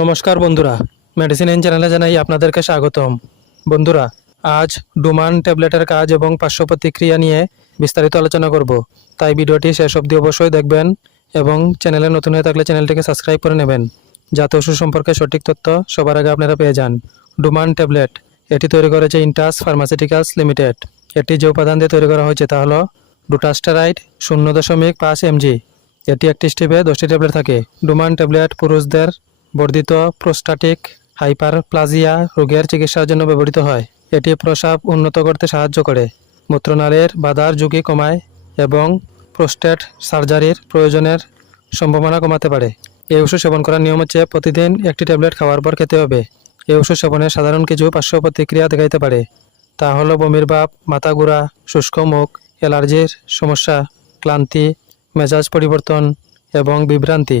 নমস্কার বন্ধুরা। Medicine N চ্যানেলে জানাই আপনাদেরকে স্বাগতম। বন্ধুরা, আজ ডুমান ট্যাবলেটের কাজ এবং পার্শ্ব প্রতিক্রিয়া নিয়ে বিস্তারিত আলোচনা করব। তাই ভিডিওটি শেষ অবধি অবশ্যই দেখবেন এবং চ্যানেলে নতুন হয়ে থাকলে চ্যানেলটিকে সাবস্ক্রাইব করে নেবেন। যাতে ওষুধ সম্পর্কে সঠিক তথ্য সবার আগে আপনারা পেয়ে যান। ডুমান ট্যাবলেট, এটি তৈরি করেছে ইন্টাস ফার্মাসিউটিক্যালস লিমিটেড। এটি যে উপাদান দিয়ে তৈরি করা হয়েছে তা হলো ডুটাস্টারাইড শূন্য দশমিক পাঁচ এমজি। এটি একটি স্টিপে দশটি ট্যাবলেট থাকে। ডুমান ট্যাবলেট পুরুষদের বর্ধিত প্রোস্টাটিক হাইপারপ্লাজিয়া রোগের চিকিৎসার জন্য ব্যবহৃত হয়। এটি প্রসাব উন্নত করতে সাহায্য করে। মূত্রনালীর বাধার ঝুঁকি কমায় এবং প্রোস্টেট সার্জারির প্রয়োজনের সম্ভাবনা কমাতে পারে। এই ওষুধ সেবন করার নিয়ম হচ্ছে প্রতিদিন একটি ট্যাবলেট খাওয়ার পর খেতে হবে। এই ওষুধ সেবনের সাধারণ কিছু পার্শ্ব প্রতিক্রিয়া দেখাইতে পারে। তা হলো বমির ভাব, মাথা ঘোরা, শুষ্ক মুখ, অ্যালার্জির সমস্যা, ক্লান্তি, মেজাজ পরিবর্তন এবং বিভ্রান্তি।